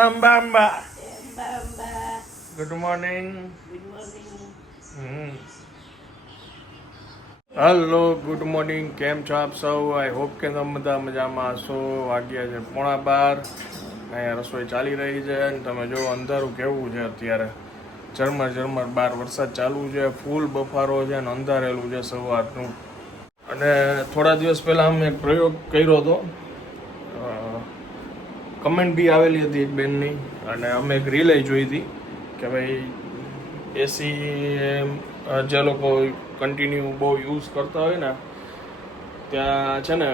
Amba Amba Bamba. Good morning. Good morning. Hello good morning, કેમ છો આપ સૌ? આઈ હોપ કે તમે બધા મજામાં હશો. વાગ્યા છે 11:30. અહીંયા રસોઈ ચાલી રહી છે અને તમે જો અંધારું કેવું છે અત્યારે. ઝરમર બહાર વરસાદ ચાલુ છે, ફૂલ બફારો છે અને અંધારેલું છે સવારનું. અને થોડા દિવસ પહેલાં અમે એક પ્રયોગ કર્યો હતો. કમેન્ટ બી આવેલી હતી એક બેનની અને અમે એક રીલ જોઈ હતી કે ભાઈ એસી જે લોકો કન્ટિન્યુ બહુ યુઝ કરતા હોય ને ત્યાં છે ને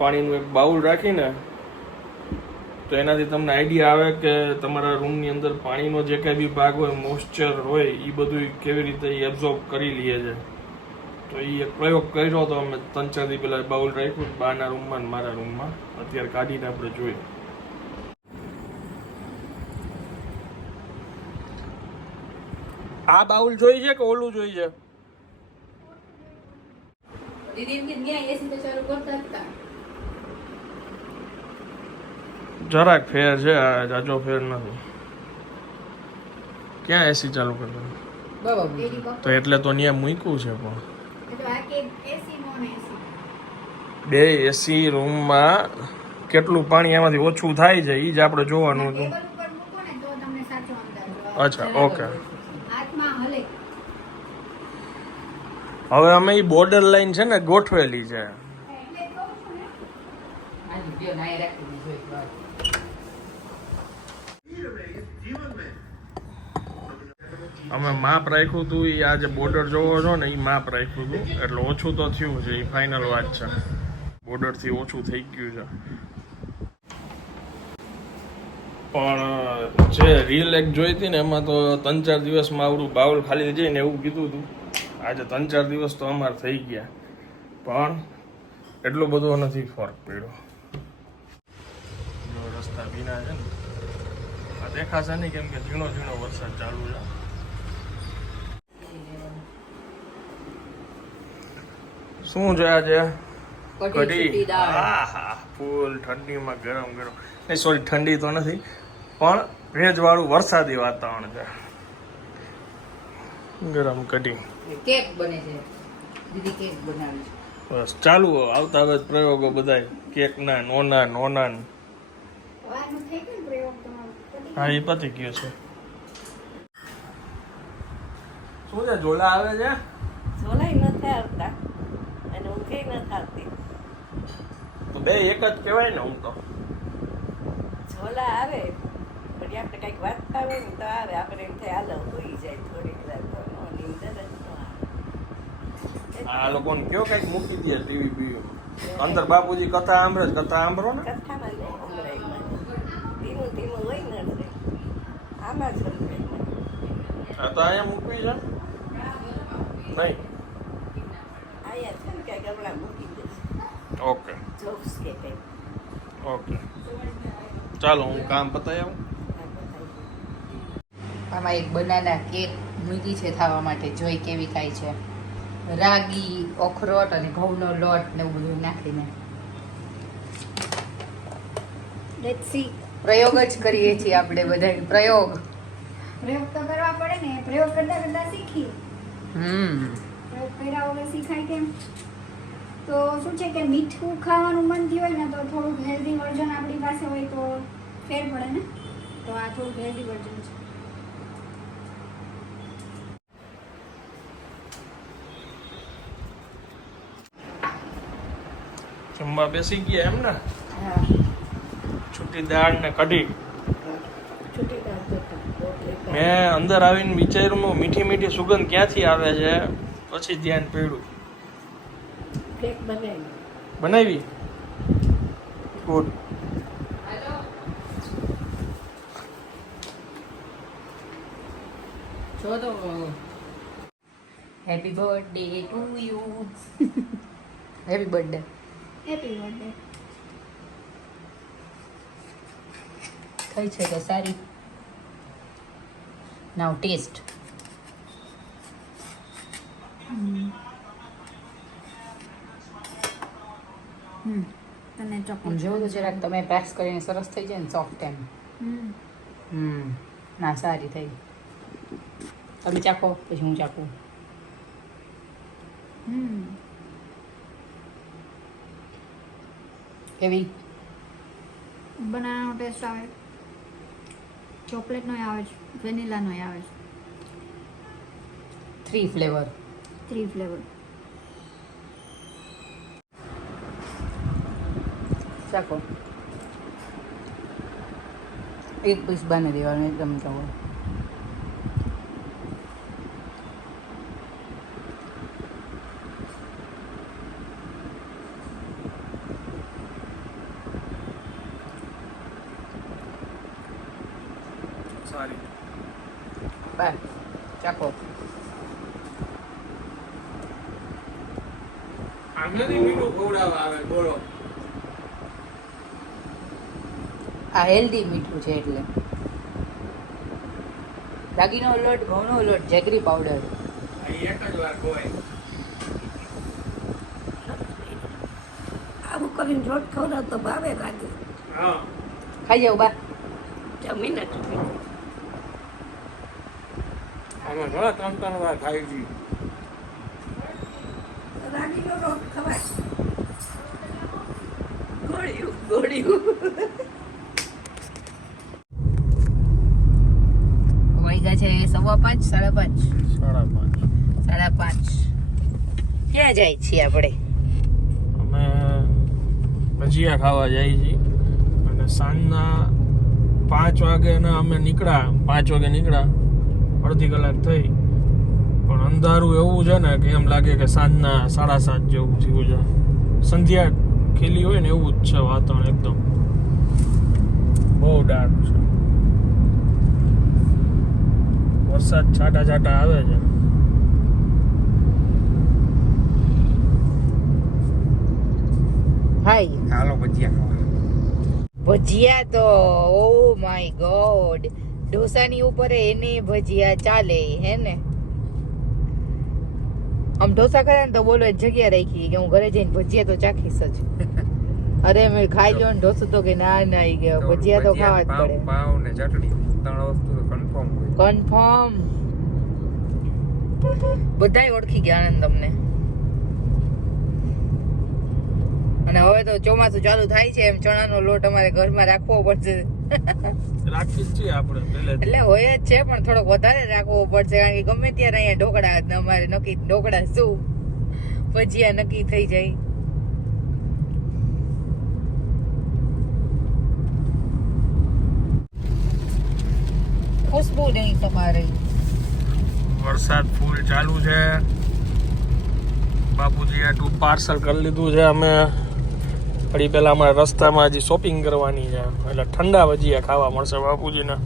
પાણીનું એક બાઉલ રાખીને તો એનાથી તમને આઈડિયા આવે કે તમારા રૂમની અંદર પાણીનો જે કાંઈ બી ભાગ હોય, મોઇશ્ચર હોય, એ બધું કેવી રીતે એબ્ઝોર્બ કરી લે છે. તો એ એક પ્રયોગ કર્યો હતો અમે 3-4 દી પહેલાં. બાઉલ રાખ્યું બહારના રૂમમાં ને મારા રૂમમાં. અત્યારે કાઢીને આપણે જોઈએ. આ બાઉલ જોઈ છે કે ઓલું જોઈ છે? જરાક ફેર છે, જાજો ફેર નથી. ક્યાં એસી ચાલુ કરતો તો એટલે તો ત્યાં મૂક્યું છે. પણ બે એસી રૂમમાં કેટલું પાણી એમાંથી ઓછું થાય છે એ જ આપણે જોવાનું હતું. અચ્છા, ઓકે. હવે અમે એ બોર્ડર લાઈન છે ને ગોઠવેલી છે. અમે માપ રાખ્યું હતું એ આ જે બોર્ડર જોવો છો ને એ માપ રાખ્યું હતું એટલે ઓછું તો થયું છે. એ ફાઇનલ વાત છે. બોર્ડરથી ઓછું થઈ ગયું છે. પણ જે રીલ એક જોઈ હતી ને એમાં તો 3-4 દિવસમાં આવડું બાઉલ ખાલી જાય ને એવું કીધું હતું. આજે 3-4 દિવસ તો અમારે થઈ ગયા પણ એટલો બધો નથી ફરક પડ્યો. જો રસ્તા ભીના છે ને આ દેખાશે નહીં કેમ કે ઝીણો વરસાદ ચાલુ છે. શું છે આજે? કઢી. હા, ફૂલ ઠંડીમાં ગરમ નહીં, સોરી ઠંડી તો નથી પણ ભેજવાળું વરસાદી વાતાવરણ છે. ગરમ કઢી. કેક બને છે. દીદી કેક બનાવી છે. બસ ચાલુ આવતા હવે પ્રયોગો બધા. કેકના નોના. હા, એ પતી ગયો છે. શું છે? ઝોલા આવે છે? ઝોલાઈ નથી આવતા અને ઊંઘે નથી આવતી. તો બે એક જ કહેવાય ને. હું તો ઝોલા આવે પણ આપણે કંઈક વાંચતા હોય ને તો આવે. આપણે એમ થાય હાલો હોઈ જાય થોડીક વાર તો નીંદર જ ન આવે. આ લોકોને કયો કઈક મૂકી દે ટીવી બીવી અંદર. બાપુજી કથા સાંભળો ને. કથામાં નહીં સંભળાય. ધીમું હોય ને એટલે આમાં જ સંભળાય. આ તો અહીંયા મૂકવી છે નહીં. આયા છે ને ક્યાંક હમણાં મૂકી દઈશ. ઓકે જોક્સ કે કંઈક. ઓકે, ચાલો હું કામ પતાવી આવું. આમાં એક બનાના કેક મૂકી છે ખાવા માટે. જોઈ કેવી થાય છે. રાગી, અખરોટ અને ઘઉંનો લોટ ને એવું બધું નાખીને પ્રયોગ જ કરીએ છીએ આપણે બધા. પ્રયોગ તો કરવા પડે ને. પ્રયોગ કરતા શીખીએ. પ્રયોગ કર્યા વગર શીખાય કેમ? તો શું છે કે મીઠું ખાવાનું મન થયું હોય ને તો થોડુંક હેલ્ધી વર્ઝન આપણી પાસે હોય તો ફેર પડે ને. તો આ થોડુંક હેલ્ધી વર્ઝન છે. જમવા બેસી ગયા એમ ને? છૂટી દાળ ને કઢી. મેં અંદર આવીને વિચાર્યું મીઠી સુગંધ ક્યાંથી આવે છે, પછી ધ્યાન પડ્યું. કેક બનાવી. ગુડ. જો તો happy birthday to you. Happy birthday. Happy birthday. થઈ છે કે સારી? નાઉ ટેસ્ટ. તને ચોકલેટ જોવું તો જરાક તમે પેક્સ કરીને સરસ થઈ જાય ને સોફ્ટ એમ. ના સારી થઈ. તમે ચાખો પછી હું ચાખું. કેવી? બનાનાનો ટેસ્ટ આવે, ચોકલેટનો આવે છે, વેનીલાનો આવે છે, 3 ફ્લેવર. 3 ફ્લેવર. ચાખો. એક પીસ બને દેવાનું એકદમ ચાવો. સારી. બસ ચાખો. આંગળીથી મીઠું ખવડાવવા આવે બોલો. આ હેલ્ધી મીઠું છે એટલે. રાગીનો લોટ, ઘઉંનો લોટ, જેગરી પાવડર. અહીં એક જ વાર ખવાય. આવું કરીને રોટ ખવડાવ તો ભાવે લાગે. હા. ખાઈ જાવ બા. જમીન જ આમાં ઘણા 3 વાર ખાઈ ગઈ. રાગીનો રોટ ખવાય. ગોળ્યું વાગ્યા છે 5:15, 5:30. 5:30. 5:30. ક્યાં જાય છીએ આપણે? અમે ભજીયા ખાવા જઈએ છીએ અને સાંજના 5 વાગે અમે નીકળ્યા. 5 વાગે નીકળ્યા, અડધી કલાક થઈ પણ અંધારું એવું છે ને કે એમ લાગે કે સાંજના 7:30 જેવું થયું છે. સંધ્યા ખીલી હોય ને એવું જ છે વાતાવરણ એકદમ. બહુ ડાર્ક છે. વરસાદ છાંટા છાંટા આવે છે. હાય હાલો ભજીયા ખાવા. ભજીયા તો ઓ માય ગોડ, ઢોસાની ઉપર એની ભજીયા ચાલે હે ને. આમ ઢોસા કરે ને તો બોલો જગ્યા રાખી કે હું ઘરે જઈને ભજીયા તો ચાખીશ જ. અરે મેં ખાઈ લ્યો ને ઢોસું તો કે ના ઈ કે ભજીયા તો ખાવા જ પડે. પાવ ને ચટણી 3 વસ્તુ તો કન્ફર્મ હોય. કન્ફર્મ. બધાય ઓળખી ગયા આનંદ તમને. અને હવે તો ચોમાસું ચાલુ થાય છે એમ ચણાનો લોટ અમારે ઘરમાં રાખવો પડશે. રાખી જ છીએ આપણે પહેલે. એટલે હોય જ છે પણ થોડોક વધારે રાખવો પડશે કારણ કે ગમે ત્યારે અહીંયા ઢોકળા જ અમારે નક્કી. ઢોકળા શું ભજીયા નક્કી થઈ જાય. ખુશ્બુ નહીં તમારી. વરસાદ ફૂલ ચાલુ છે. બાપુજી આટલું પાર્સલ કરી લીધું છે અમે. ફરી પહેલા અમારે રસ્તામાં હજી શોપિંગ કરવાની છે એટલે ઠંડા ભજીયા ખાવા મળશે બાપુજીના.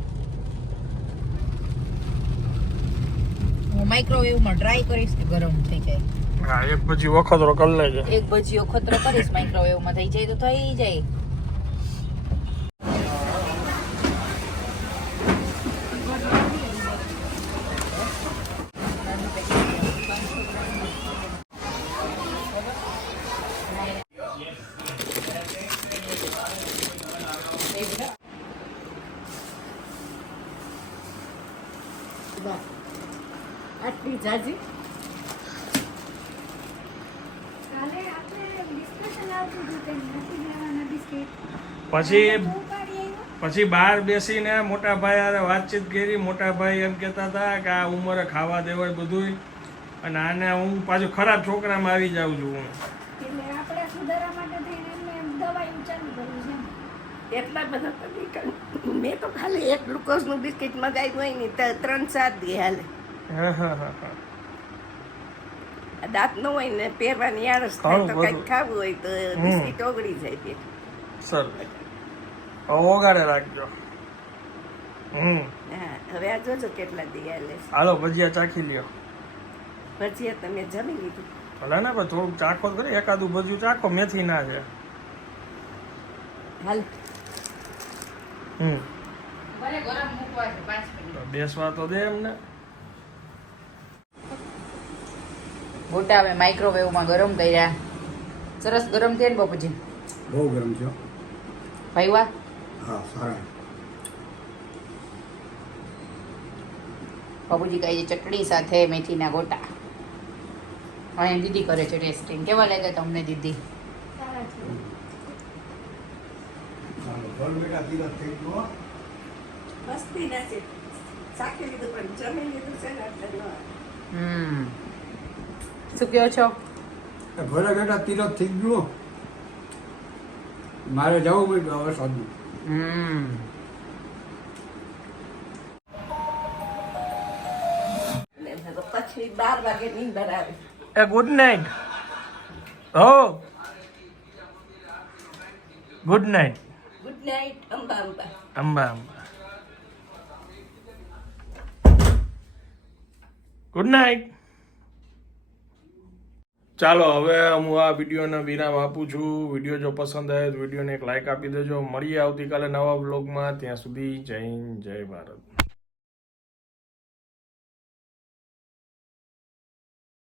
હું માઇક્રોવેવમાં ટ્રાય કરીશ કે ગરમ થઈ જાય. હા, એક ભજી વખતરો કરી લેજે. એક ભજીયો ખતરો કરીશ, માઇક્રોવેવમાં થઈ જાય તો થઈ જાય. આટલી જાજી કાલે આપણે ડિસ્કશન આવતું હતું કે નથી લેવાના બિસ્કિટ. પછી બહુ પાડી આવ્યો. પછી બહાર બેસીને મોટા ભાઈ હારે વાતચીત કરી. મોટા ભાઈ એમ કહેતા હતા કે આ ઉંમરે ખાવા દેવાય બધુંય અને આને હું પાછું ખરાબ છોકરામાં આવી જાઉં છું હું. એટલે આપણે સુધારા માટે થઈને એમને એમ દવાઈ ચાલુ કરવું છે. એટલા બધા તો નહીં કરું. મેં તો ખાલી એક ગ્લુકોઝનું બિસ્કિટ મગાવ્યું હોય ને 3-4 દી હાલે. હા હા હા હા. દાંત ન હોય ને પહેરવાની આળસ થાય તો કંઈક ખાવું હોય તો બિસ્કિટ ઓગળી જાય પેટ. સર ઓગાડે રાખજો. હા, હવે આ જોજો કેટલા દી હાલે છે. હાલો ભજીયા ચાખી લ્યો. ભજીયા તમે જમી લીધું? ભલે ને પણ થોડુંક ચાખો તો ખરી. એકાદું ભજીયું ચાખો, મેથી ના છે. હાલ હમ ભલે ગરમ મૂકવા છે 5 મિનિટ. બેસવા તો દે એમને. ગોટા હવે માઇક્રોવેવમાં ગરમ કર્યા. સરસ ગરમ થયા ને બાપુજી? બહુ ગરમ છે. ભાઈવા હા સારા. બાબુજી ખાય છે ચટણી સાથે મેથીના ગોટા. અને દીદી કરે છે ટેસ્ટિંગ. કેવા લાગે તમને દીદી? સારા છે. મસ્તી ના છે શાકી લીધું પણ જમી લીધું છે ને એટલે ન શું કહો છો? ઘરે બેઠા તિરક થઈ ગયું મારે જવું પડ્યું હવે સાદું એટલે પછી 12 વાગે નીંદર આવે. એ ગુડ નાઇટ. હો good night. Good night Amba Amba. Amba Amba. Good night. ચાલો હવે હું આ વિડીયોને વિરામ આપું છું. વિડીયો જો પસંદ આવે તો વિડીયોને એક લાઈક આપી દેજો. મળીએ આવતીકાલે નવા બ્લોગમાં. ત્યાં સુધી જય હિન્દ જય ભારત.